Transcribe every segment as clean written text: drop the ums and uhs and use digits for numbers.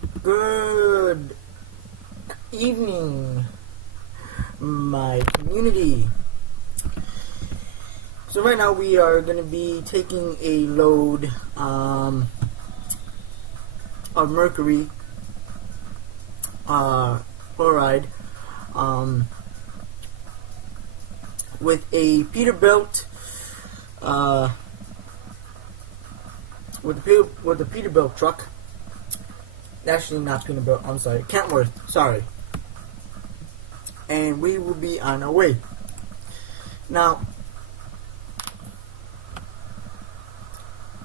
Good evening, my community. So right now we are going to be taking a load of mercury chloride with a Peterbilt with the Peterbilt truck. Actually, not Peterbilt. I'm sorry, Kentworth. Sorry. And we will be on our way. Now,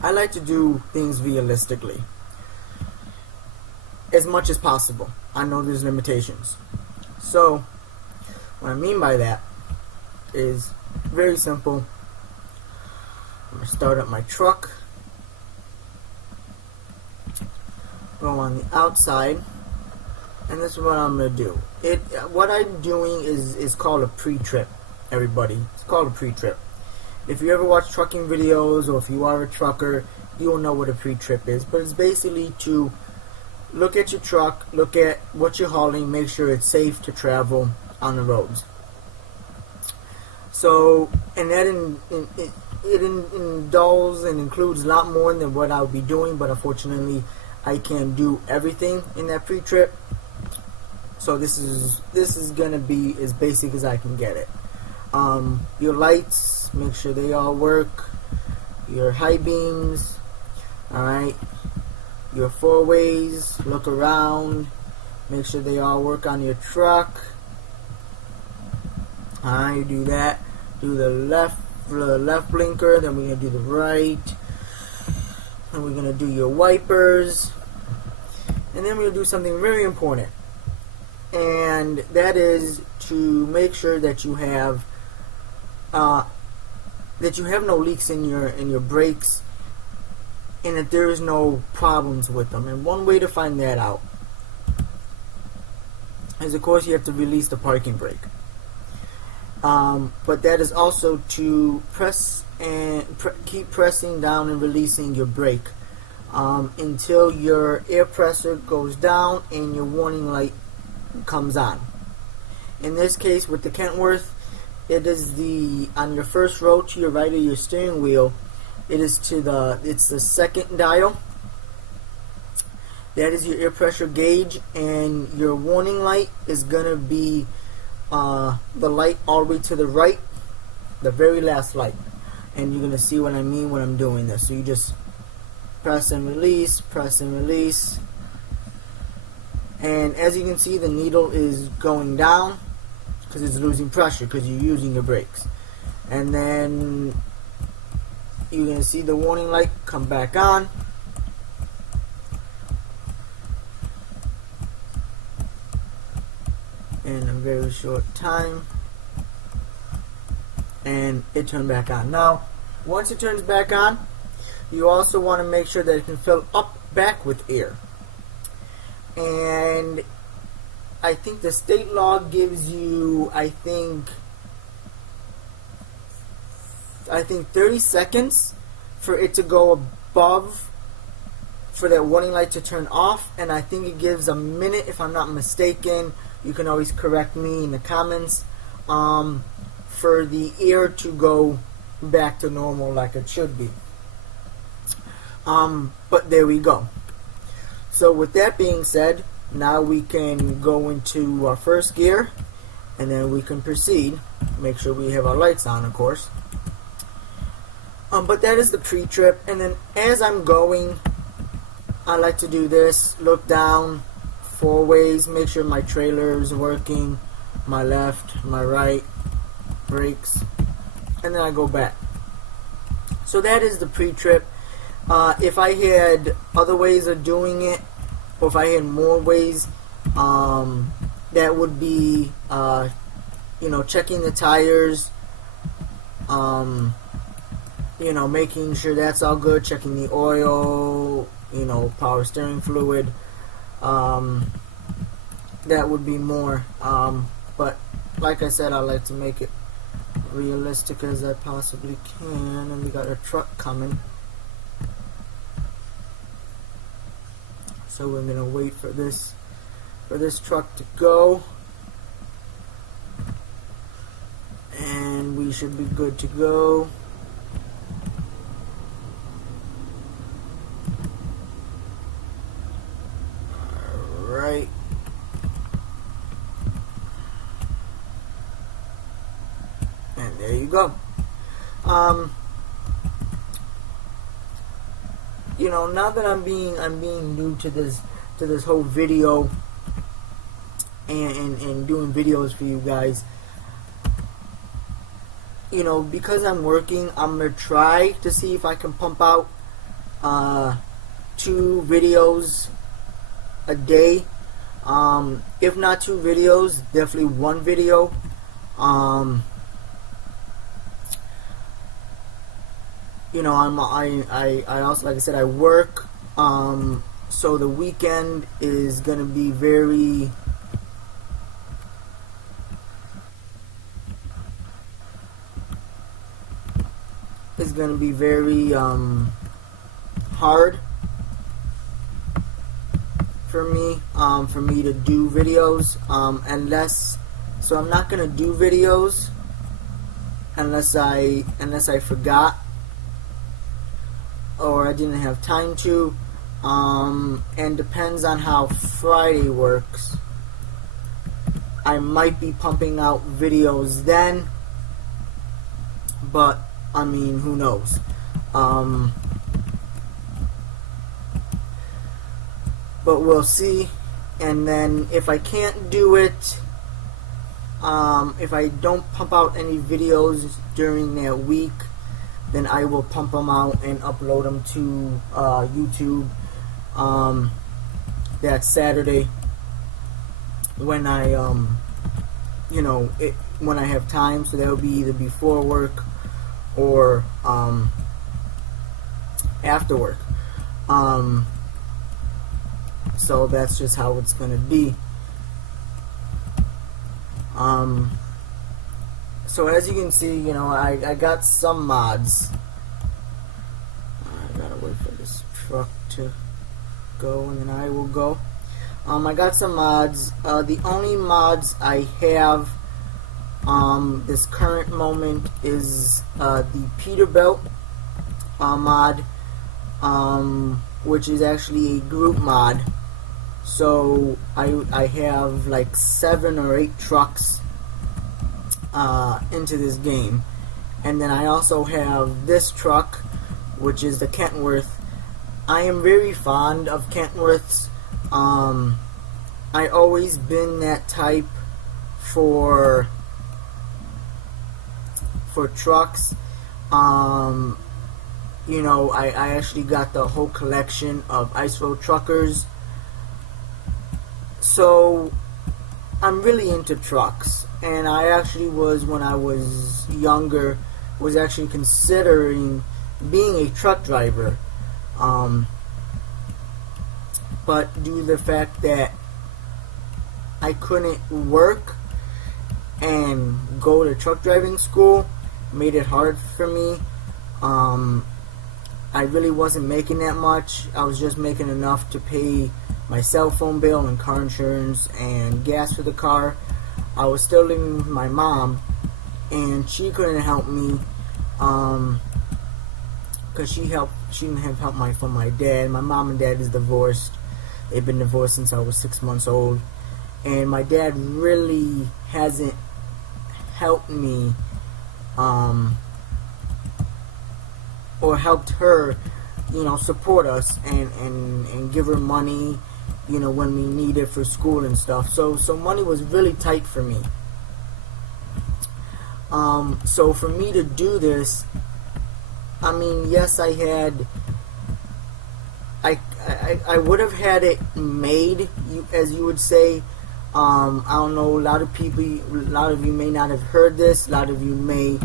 I like to do things realistically, as much as possible. I know there's limitations. So, what I mean by that is very simple. I'm going to start up my truck, go on the outside, and this is what I'm going to do. What I'm doing is called a pre-trip, everybody. It's called a pre-trip. If you ever watch trucking videos, or if you are a trucker, you will know what a pre-trip is. But it's basically to look at your truck, look at what you're hauling, make sure it's safe to travel on the roads. So, and that indulges and includes a lot more than what I'll be doing, but unfortunately I can't do everything in that pre-trip. So this is gonna be as basic as I can get it. Your lights, make sure they all work. Your high beams, alright. Your four-ways, look around, make sure they all work on your truck. Alright, you do that. Do the left blinker, then we're gonna do the right. And we're gonna do your wipers. And then we're gonna do something very important. And that is to make sure that you have no leaks in your brakes, and that there is no problems with them. And one way to find that out is, of course, you have to release the parking brake. But that is also to press and keep pressing down and releasing your brake until your air pressure goes down and your warning light comes on. In this case, with the Kenthworth, it is on your first row to your right of your steering wheel. It's the second dial. That is your air pressure gauge, and your warning light is gonna be the light all the way to the right, the very last light. And you're gonna see what I mean when I'm doing this. So you just press and release, press and release. And as you can see, the needle is going down because it's losing pressure because you're using your brakes. And then you're going to see the warning light come back on. In a very short time. And it turned back on. Now, once it turns back on, you also want to make sure that it can fill up back with air. And I think the state law gives you, I think 30 seconds for it to go above, for that warning light to turn off, and I think it gives a minute, if I'm not mistaken. You can always correct me in the comments, for the air to go back to normal like it should be. But there we go. So with that being said, now we can go into our first gear, and then we can proceed. Make sure we have our lights on, of course. But that is the pre-trip, and then as I'm going, I like to do this, look down, four ways, make sure my trailer is working, my left, my right, brakes, and then I go back. So that is the pre-trip. If I had other ways of doing it, or if I had more ways, that would be, checking the tires, making sure that's all good, checking the oil, power steering fluid. That would be more. But like I said, I like to make it realistic as I possibly can. And we got a truck coming. So we're gonna wait for this truck to go, and we should be good to go. Alright. And there you go. You know, now that I'm being new to this whole video and doing videos for you guys, you know, because I'm working, I'm gonna try to see if I can pump out 2 videos a day. If not 2 videos, definitely 1 video. You know, I also, like I said, I work, so the weekend is gonna be very hard for me to do videos, so I'm not gonna do videos unless I forgot or I didn't have time to, and depends on how Friday works. I might be pumping out videos then, but I mean, who knows? But we'll see. And then if I can't do it, if I don't pump out any videos during that week, then I will pump them out and upload them to YouTube that Saturday when I you know, when I have time. So that will be either before work or after work. So that's just how it's gonna be. So as you can see, you know, I got some mods. I gotta wait for this truck to go and then I will go. I got some mods. The only mods I have this current moment is the Peterbilt mod, which is actually a group mod. So I have like 7 or 8 trucks into this game, and then I also have this truck, which is the Kenthworth. I am very fond of Kenthworths. I always been that type for trucks. You know, I actually got the whole collection of Ice Road Truckers. So I'm really into trucks, and I actually was, when I was younger, was actually considering being a truck driver. But due to the fact that I couldn't work and go to truck driving school, made it hard for me. I really wasn't making that much. I was just making enough to pay my cell phone bill and car insurance and gas for the car. I was still living with my mom, and she couldn't help me because she didn't have help from my dad. My mom and dad is divorced. They've been divorced since I was 6 months old, and my dad really hasn't helped me or helped her, you know, support us and give her money, you know, when we need it for school and stuff. So money was really tight for me. So for me to do this, I mean, yes, I would have had it made, as you would say. I don't know, a lot of you may not have heard this, a lot of you may,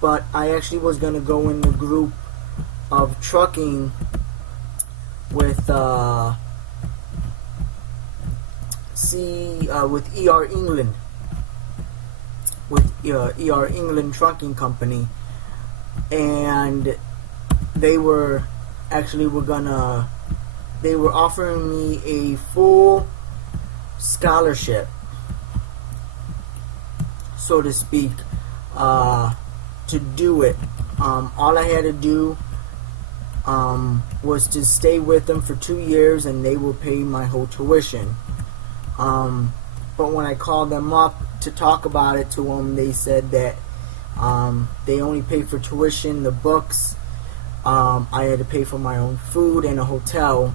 but I actually was going to go in the group of trucking with with ER England, with ER England Trucking Company, and they were gonna they were offering me a full scholarship, so to speak, to do it. All I had to do was to stay with them for 2 years, and they will pay my whole tuition. But when I called them up to talk about it to them, they said that they only pay for tuition, the books. I had to pay for my own food and a hotel,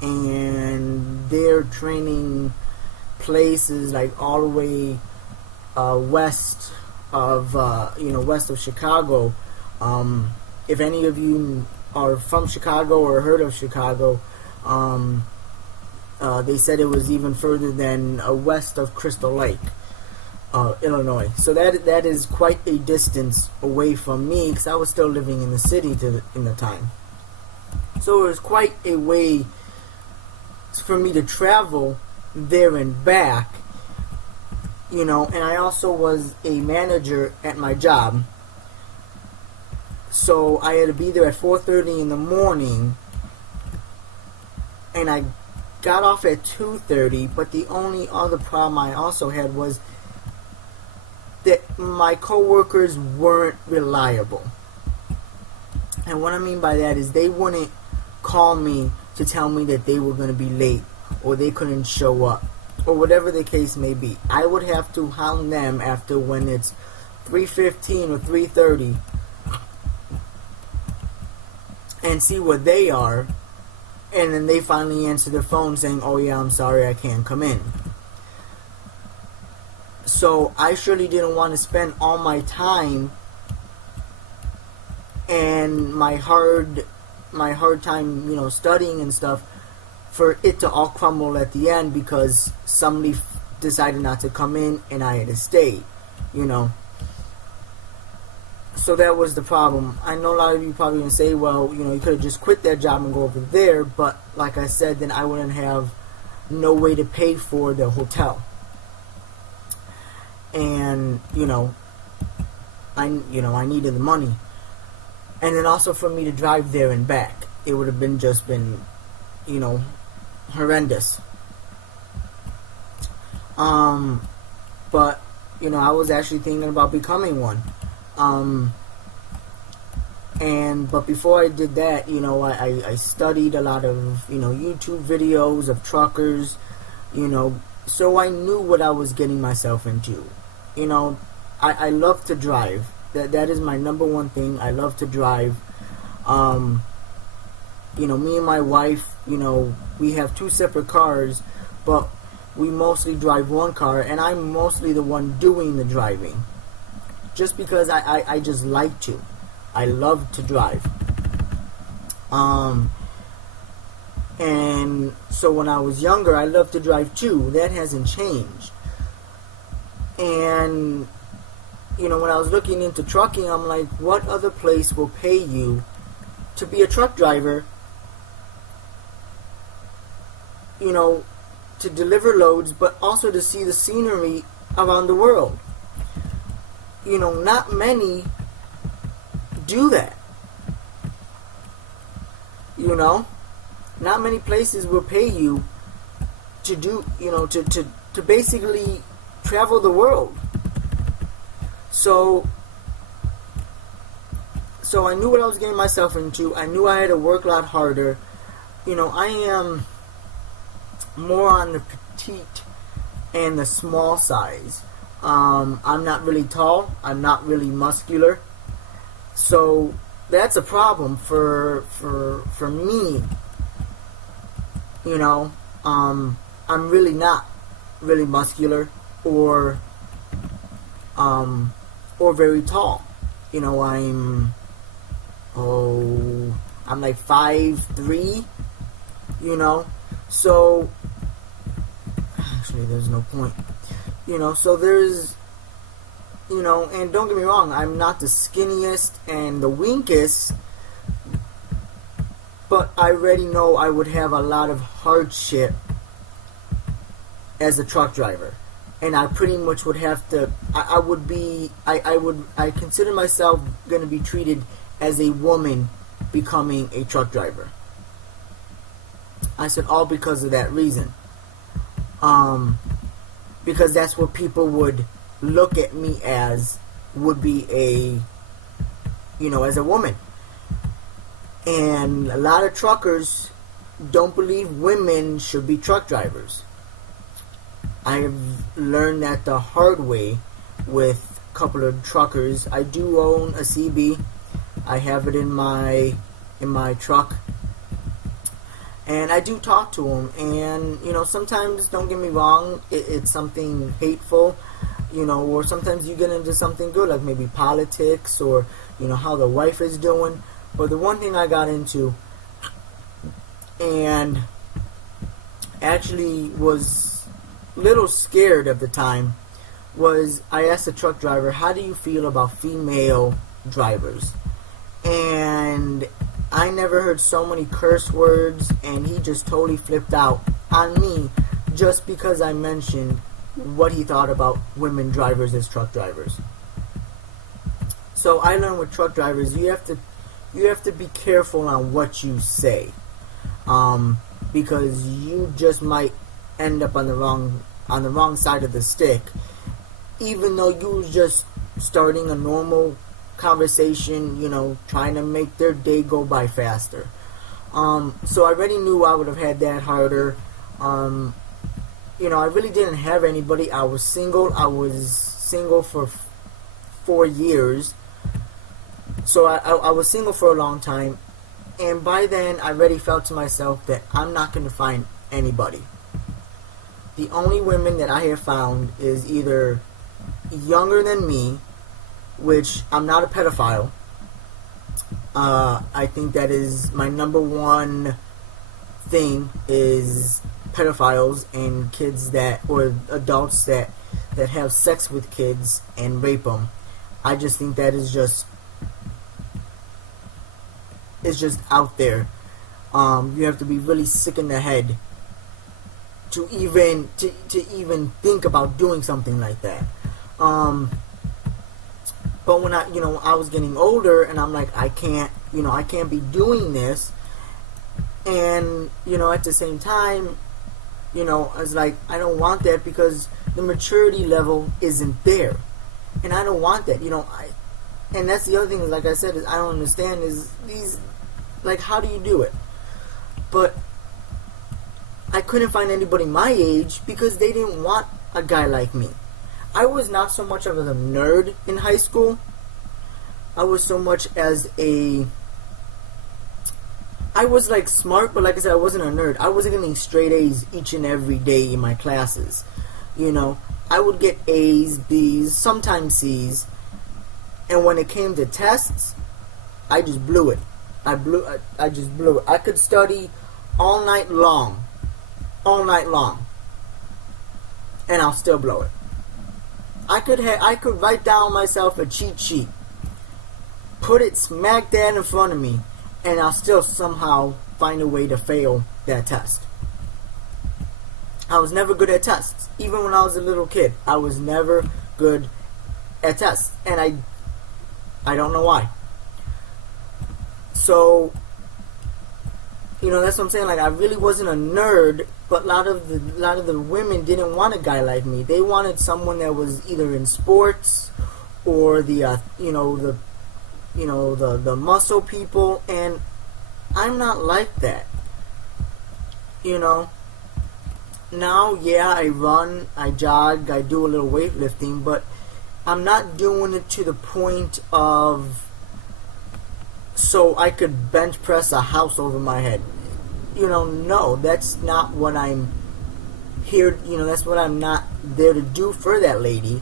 and their training places like all the way west of west of Chicago. If any of you are from Chicago or heard of Chicago, they said it was even further than west of Crystal Lake, Illinois. So that is quite a distance away from me, because I was still living in the city in the time. So it was quite a way for me to travel there and back, and I also was a manager at my job. So I had to be there at 4:30 in the morning, and I got off at 2:30, but the only other problem I also had was that my coworkers weren't reliable. And what I mean by that is they wouldn't call me to tell me that they were going to be late or they couldn't show up or whatever the case may be. I would have to hound them after when it's 3:15 or 3:30 and see where they are, and then they finally answer their phone saying, "Oh yeah, I'm sorry, I can't come in." So I surely didn't want to spend all my time and my hard time, studying and stuff, for it to all crumble at the end because somebody decided not to come in and I had to stay, So that was the problem. I know a lot of you probably going to say, well, you could have just quit that job and go over there, but like I said, then I wouldn't have no way to pay for the hotel. And, I needed the money. And then also for me to drive there and back, it would have been horrendous. But, I was actually thinking about becoming one. But before I did that, I studied a lot of, YouTube videos of truckers, so I knew what I was getting myself into. I love to drive. That is my number one thing. I love to drive. Me and my wife, we have 2 separate cars, but we mostly drive one car, and I'm mostly the one doing the driving. Just because I just like to. I love to drive. And so when I was younger, I loved to drive too. That hasn't changed. And, when I was looking into trucking, I'm like, what other place will pay you to be a truck driver, to deliver loads, but also to see the scenery around the world? Not many do that. Not many places will pay you to do, to basically travel the world. So I knew what I was getting myself into. I knew I had to work a lot harder. I am more on the petite and the small size. I'm not really tall. I'm not really muscular. So that's a problem for me. I'm really not really muscular or very tall. I'm like 5'3", so actually there's no point. So there's, and don't get me wrong, I'm not the skinniest and the weakest, but I already know I would have a lot of hardship as a truck driver. And I pretty much would have to, I consider myself going to be treated as a woman becoming a truck driver. I said, all because of that reason. Because that's what people would look at me as, would be as a woman. And a lot of truckers don't believe women should be truck drivers. I've learned that the hard way with a couple of truckers. I do own a CB. I have it in my truck. And I do talk to them. And, sometimes, don't get me wrong, it's something hateful, or sometimes you get into something good, like maybe politics or, how the wife is doing. But the one thing I got into, and actually was a little scared at the time, was I asked the truck driver, how do you feel about female drivers? And I never heard so many curse words, and he just totally flipped out on me just because I mentioned what he thought about women drivers as truck drivers. So I learned with truck drivers, you have to be careful on what you say, because you just might end up on the wrong side of the stick, even though you was just starting a normal conversation, trying to make their day go by faster. So I already knew I would have had that harder. I really didn't have anybody. I was single. I was single for 4 years. So I was single for a long time. And by then, I already felt to myself that I'm not going to find anybody. The only women that I have found is either younger than me, which I'm not a pedophile. I think that is my number one thing, is pedophiles and kids or adults that have sex with kids and rape them. I just think that is just out there. You have to be really sick in the head to even think about doing something like that. But when I was getting older, and I'm like, I can't be doing this. And, at the same time, I was like, I don't want that, because the maturity level isn't there. And I don't want that, and that's the other thing, like I said, is I don't understand is these, like, how do you do it? But I couldn't find anybody my age because they didn't want a guy like me. I was not so much of a nerd in high school. I was so much as I was like smart, but like I said, I wasn't a nerd. I wasn't getting straight A's each and every day in my classes. I would get A's, B's, sometimes C's. And when it came to tests, I just blew it. I just blew it. I could study all night long, and I'll still blow it. I could write down myself a cheat sheet, put it smack dab in front of me, and I'll still somehow find a way to fail that test. I was never good at tests. Even when I was a little kid, I was never good at tests, and I don't know why. So, that's what I'm saying. Like, I really wasn't a nerd, but a lot of the women didn't want a guy like me. They wanted someone that was either in sports or the muscle people, and I'm not like that. Now, yeah, I run, I jog, I do a little weightlifting, but I'm not doing it to the point of so I could bench press a house over my head. No, that's not what I'm here, that's what I'm not there to do for that lady.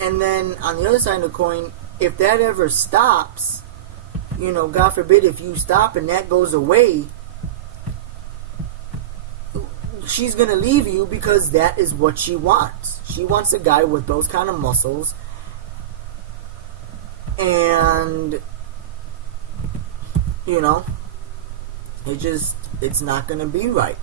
And then on the other side of the coin, if that ever stops, God forbid, if you stop and that goes away, she's going to leave you because that is what she wants. She wants a guy with those kind of muscles. And, it's not going to be right.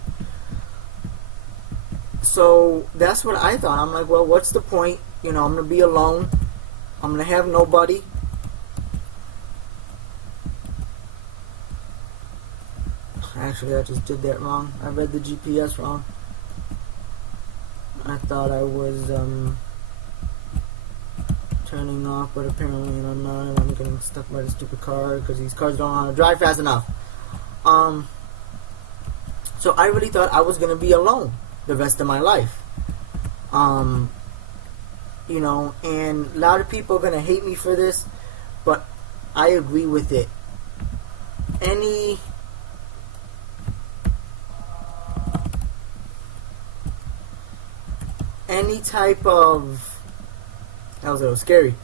So that's what I thought. I'm like, well, what's the point? I'm going to be alone. I'm going to have nobody. Actually, I just did that wrong. I read the GPS wrong. I thought I was turning off, but apparently I'm not, and I'm getting stuck by the stupid car because these cars don't know how to drive fast enough. So I really thought I was going to be alone the rest of my life. You know, and a lot of people are going to hate me for this, but I agree with it. Any type of, that was a little scary,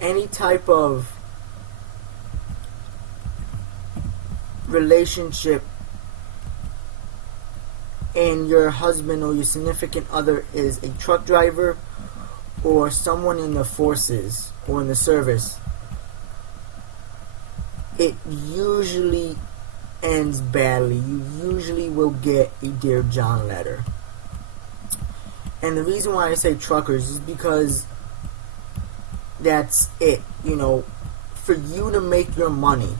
any type of relationship and your husband or your significant other is a truck driver or someone in the forces or in the service, it usually ends badly. You usually will get a Dear John letter. And the reason why I say truckers is because that's it. You know, for you to make your money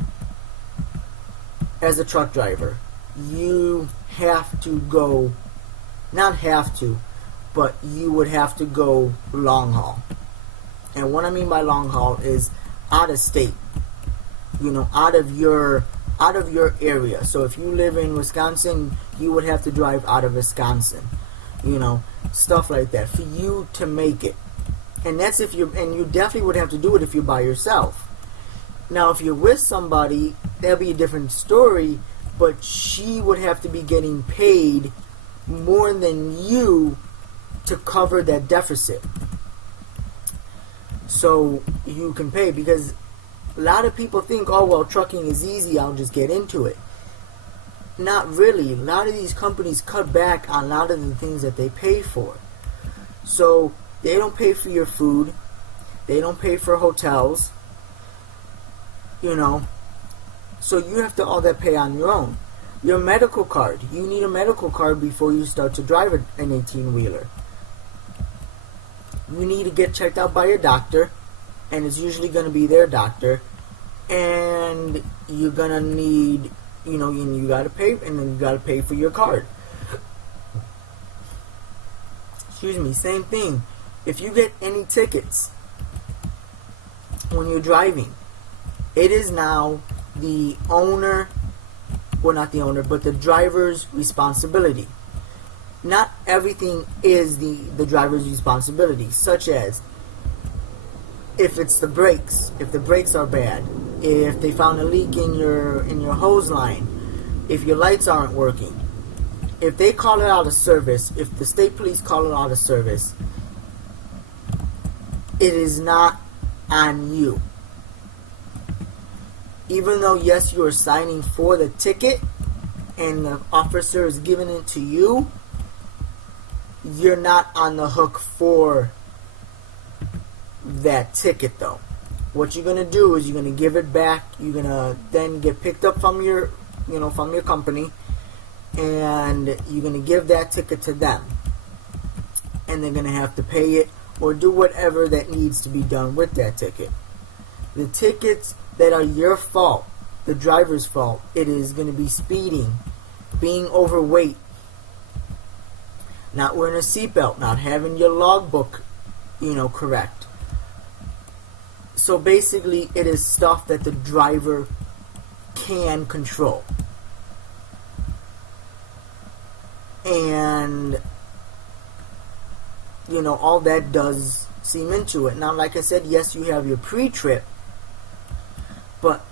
as a truck driver, you have to go, not have to, but you would have to go long haul. And what I mean by long haul is out of state. You know, out of your area. So if you live in Wisconsin, you would have to drive out of Wisconsin. You know, stuff like that for you to make it. And that's if you, and you definitely would have to do it if you're by yourself. Now, if you're with somebody, that'll be a different story, but she would have to be getting paid more than you to cover that deficit. So you can pay, because a lot of people think, oh, well, trucking is easy, I'll just get into it. Not really. A lot of these companies cut back on a lot of the things that they pay for. So they don't pay for your food. They don't pay for hotels. You know. So you have to all that pay on your own. Your medical card. You need a medical card before you start to drive an 18-wheeler. You need to get checked out by your doctor. And it's usually going to be their doctor. And you're going to need, you know, you got to pay, and then you got to pay for your card. Excuse me, same thing. If you get any tickets when you're driving, it is now the owner, well, not the owner, but the driver's responsibility. Not everything is the driver's responsibility, such as if it's the brakes, if the brakes are bad, if they found a leak in your hose line, if your lights aren't working, if they call it out of service, if the state police call it out of service, it is not on you. Even though, yes, you are signing for the ticket and the officer is giving it to you, you're not on the hook for that ticket, though. What you're gonna do is you're gonna give it back. You're gonna then get picked up from your, from your company, and you're gonna give that ticket to them, and they're gonna have to pay it or do whatever that needs to be done with that ticket. The tickets that are your fault, the driver's fault, it is gonna be speeding, being overweight, not wearing a seatbelt, not having your logbook, correct. So basically, it is stuff that the driver can control. And, all that does seem into it. Now, like I said, yes, you have your pre-trip, but,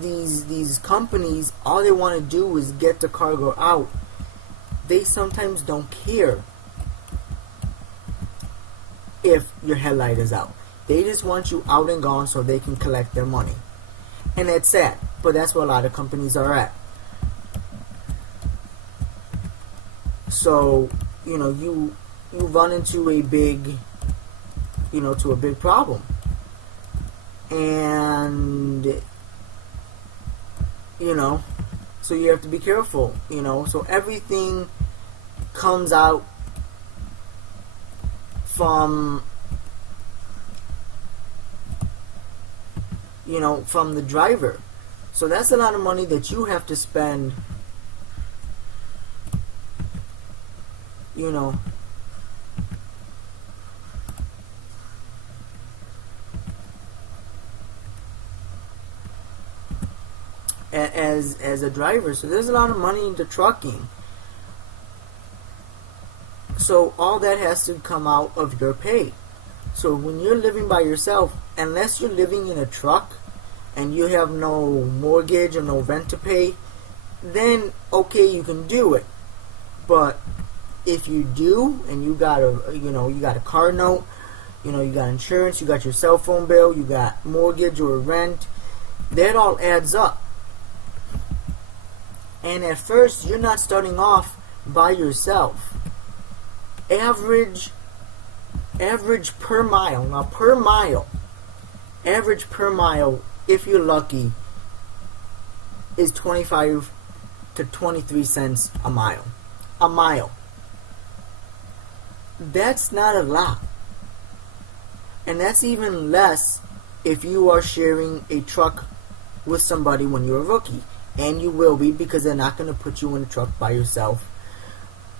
these companies, all they want to do is get the cargo out. They sometimes don't care if your headlight is out. They just want you out and gone so they can collect their money. And that's sad, but that's where a lot of companies are at. So, you run into a big, to a big problem. And, so you have to be careful, So everything comes out from, from the driver. So that's a lot of money that you have to spend, you know, as a driver. So there's a lot of money into trucking. So all that has to come out of your pay. So when you're living by yourself, unless you're living in a truck and you have no mortgage or no rent to pay, then okay, you can do it. But if you do, and you got a car note, you got insurance, you got your cell phone bill, you got mortgage or rent, that all adds up. And at first, you're not starting off by yourself. Average per mile. Now, average per mile, if you're lucky, is 25 to 23 cents a mile. A mile. That's not a lot. And that's even less if you are sharing a truck with somebody when you're a rookie. And you will be, because they're not going to put you in a truck by yourself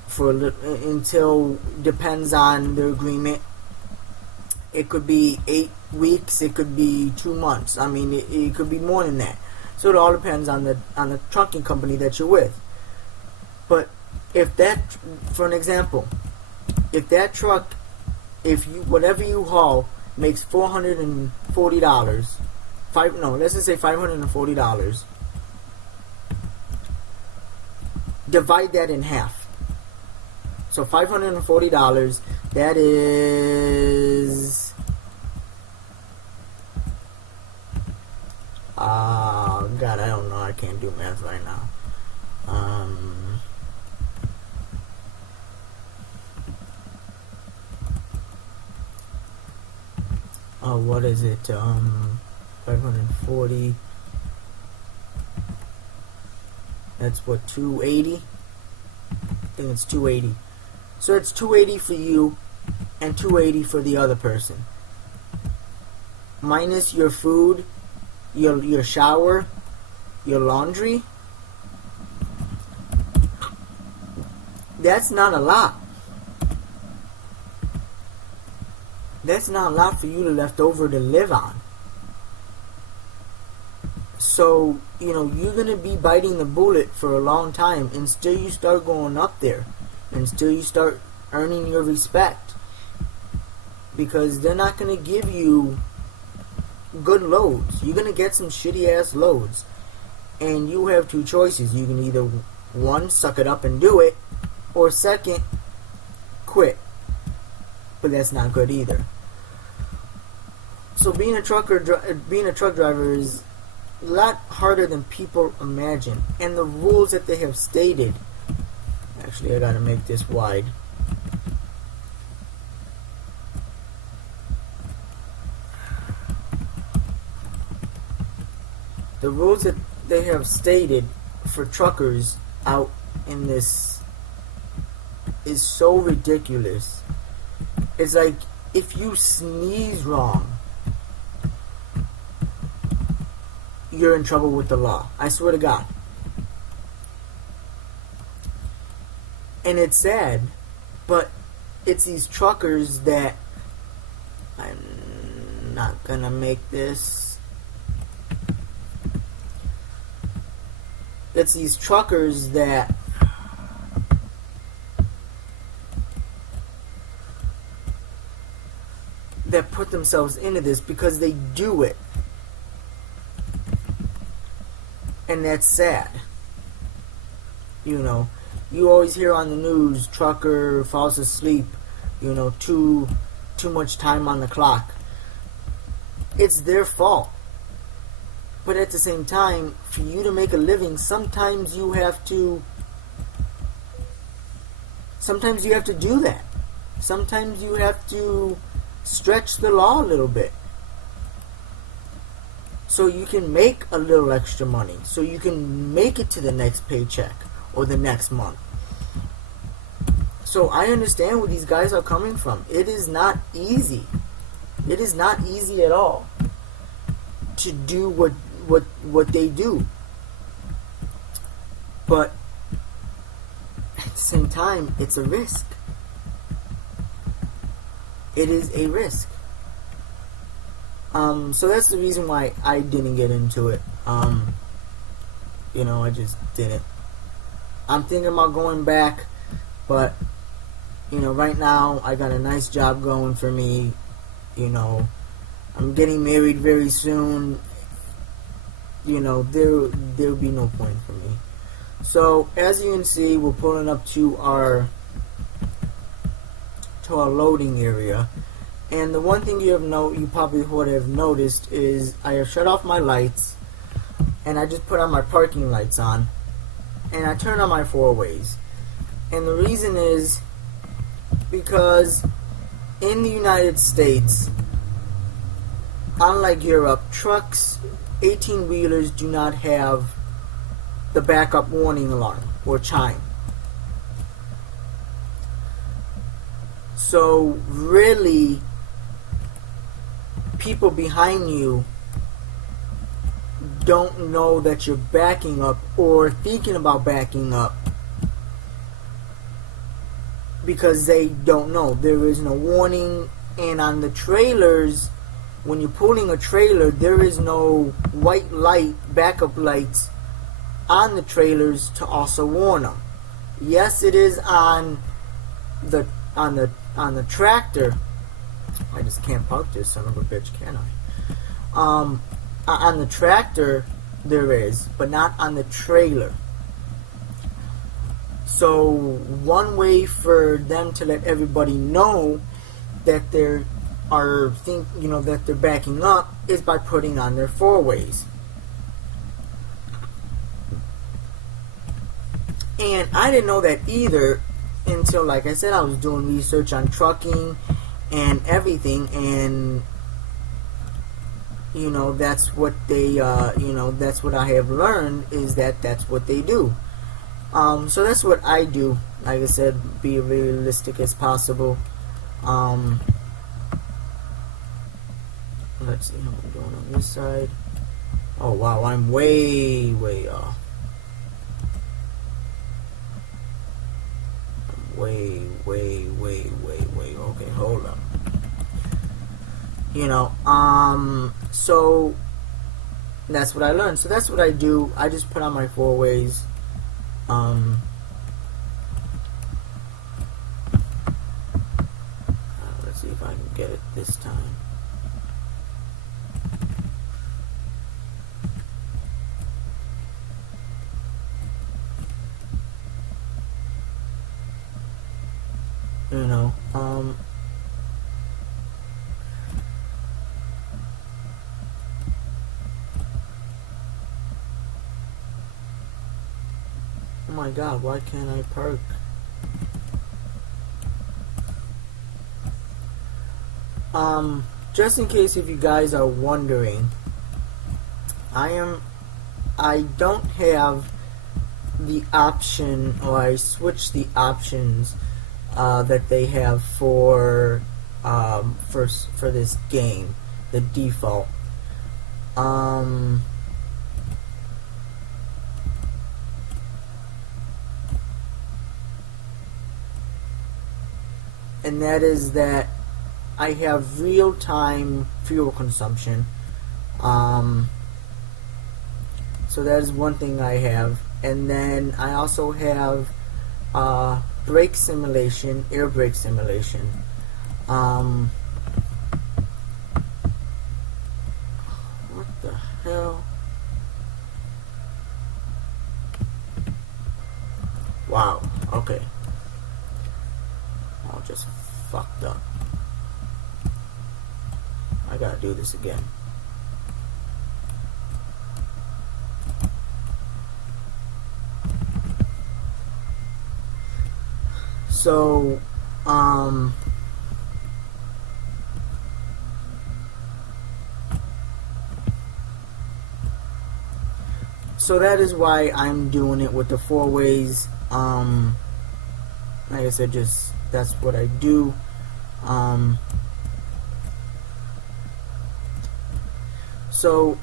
for until, depends on the agreement. It could be 8 weeks, it could be 2 months. I mean, it could be more than that. So it all depends on the trucking company that you're with. But if that, for an example, if that truck, whatever you haul makes $440, let's just say $540. Divide that in half. So $540, that is God, I don't know, I can't do math right now. What is it? 540. That's what, 280? I think it's 280. So it's 280 for you and 280 for the other person. Minus your food, your shower, your laundry. That's not a lot. That's not a lot for you to left over to live on. So, you're going to be biting the bullet for a long time until you start going up there. Until you start earning your respect. Because they're not going to give you good loads. You're going to get some shitty ass loads. And you have two choices. You can either, one, suck it up and do it. Or second, quit. But that's not good either. So being a truck driver is a lot harder than people imagine. And the rules that they have stated, actually I gotta make this wide. The rules that they have stated for truckers out in this is so ridiculous. It's like, if you sneeze wrong, you're in trouble with the law. I swear to God. And it's sad, but it's these truckers that, I'm not gonna make this. It's these truckers that put themselves into this because they do it. And that's sad. You always hear on the news, trucker falls asleep, too much time on the clock. It's their fault. But at the same time, for you to make a living, sometimes you have to do that. Sometimes you have to stretch the law a little bit. So you can make a little extra money. So you can make it to the next paycheck or the next month. So I understand where these guys are coming from. It is not easy. It is not easy at all to do what what they do. But at the same time, it's a risk. It is a risk. So that's the reason why I didn't get into it. I just didn't. I'm thinking about going back, but right now I got a nice job going for me. I'm getting married very soon. There'll be no point for me. So as you can see, we're pulling up to our loading area. And the one thing you probably would have noticed is I have shut off my lights, and I just put on my parking lights on, and I turn on my four-ways. And the reason is because in the United States, unlike Europe, trucks, 18-wheelers do not have the backup warning alarm or chime. So really, people behind you don't know that you're backing up or thinking about backing up because they don't know. There is no warning. And on the trailers, when you're pulling a trailer, there is no white light, backup lights on the trailers to also warn them. Yes, it is on the tractor. I just can't park this son of a bitch, can I? On the tractor there is, but not on the trailer. So one way for them to let everybody know that that they're backing up is by putting on their four-ways. And I didn't know that either until, like I said, I was doing research on trucking and everything, and that's what they that's what I have learned, is that's what they do. So that's what I do. Like I said, be realistic as possible. Let's see how I'm doing on this side. Oh wow, I'm way off. Way. Okay, hold up. So that's what I learned. So that's what I do. I just put on my four-ways. Let's see if I can get it this time. Oh my god, why can't I park? Just in case if you guys are wondering, I don't have the option, or I switched the options that they have for this game, the default. And that is that I have real-time fuel consumption. So that is one thing I have. And then I also have brake simulation, air brake simulation. What the hell? Wow, okay. Oh, just fucked up. I gotta do this again. So, so that is why I'm doing it with the four-ways. Like I said, just that's what I do. So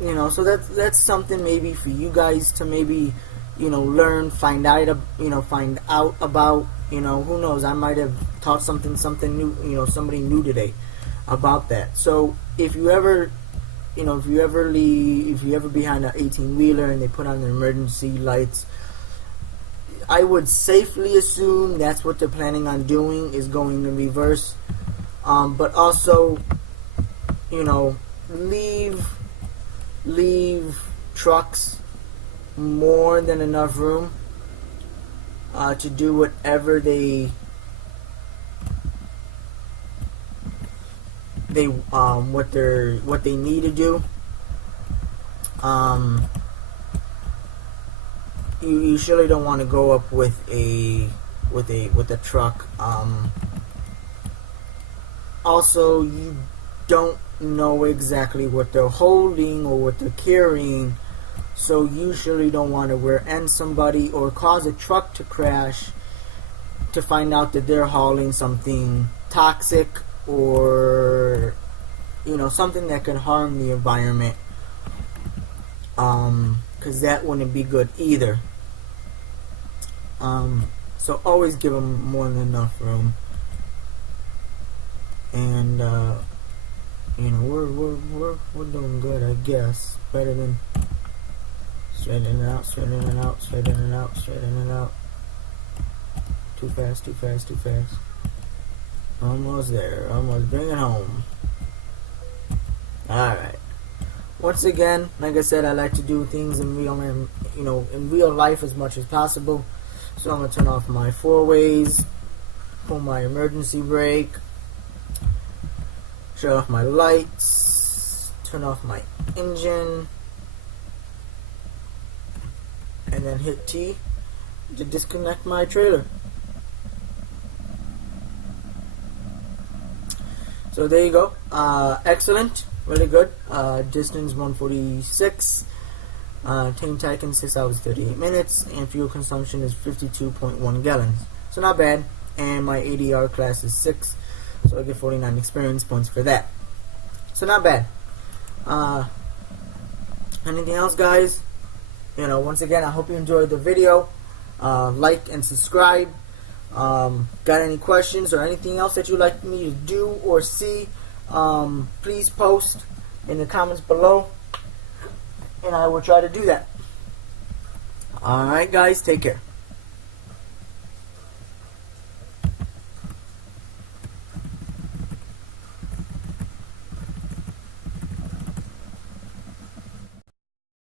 You know, so that's something maybe for you guys to maybe, you know, learn, find out, find out about. You know, who knows? I might have taught something new, you know, somebody new today about that. So if you ever, you know, if you ever behind an 18-wheeler and they put on the emergency lights, I would safely assume that's what they're planning on doing, is going in reverse. But also, you know, leave trucks more than enough room to do whatever they what they need to do. You surely don't want to go up with a truck. Also, you don't know exactly what they're holding or what they're carrying, so you surely don't want to rear end somebody or cause a truck to crash to find out that they're hauling something toxic or, you know, something that could harm the environment, because that wouldn't be good either. So always give them more than enough room. And you know, we're doing good, I guess. Better than straightening it out, straightening it out, straightening it out, straightening it out. Too fast, too fast, too fast. Almost there. Almost bring it home. Alright. Once again, like I said, I like to do things in real life as much as possible. So I'm gonna turn off my 4-ways, pull my emergency brake, shut off my lights, turn off my engine, and then hit T to disconnect my trailer. So there you go. Excellent. Really good. Distance 146. Tank taken 6 hours 38 minutes, and fuel consumption is 52.1 gallons. So not bad. And my ADR class is 6, so I get 49 experience points for that. So not bad. Anything else, guys? You know, once again, I hope you enjoyed the video. Like and subscribe. Got any questions or anything else that you'd like me to do or see, please post in the comments below, and I will try to do that. Alright guys, take care.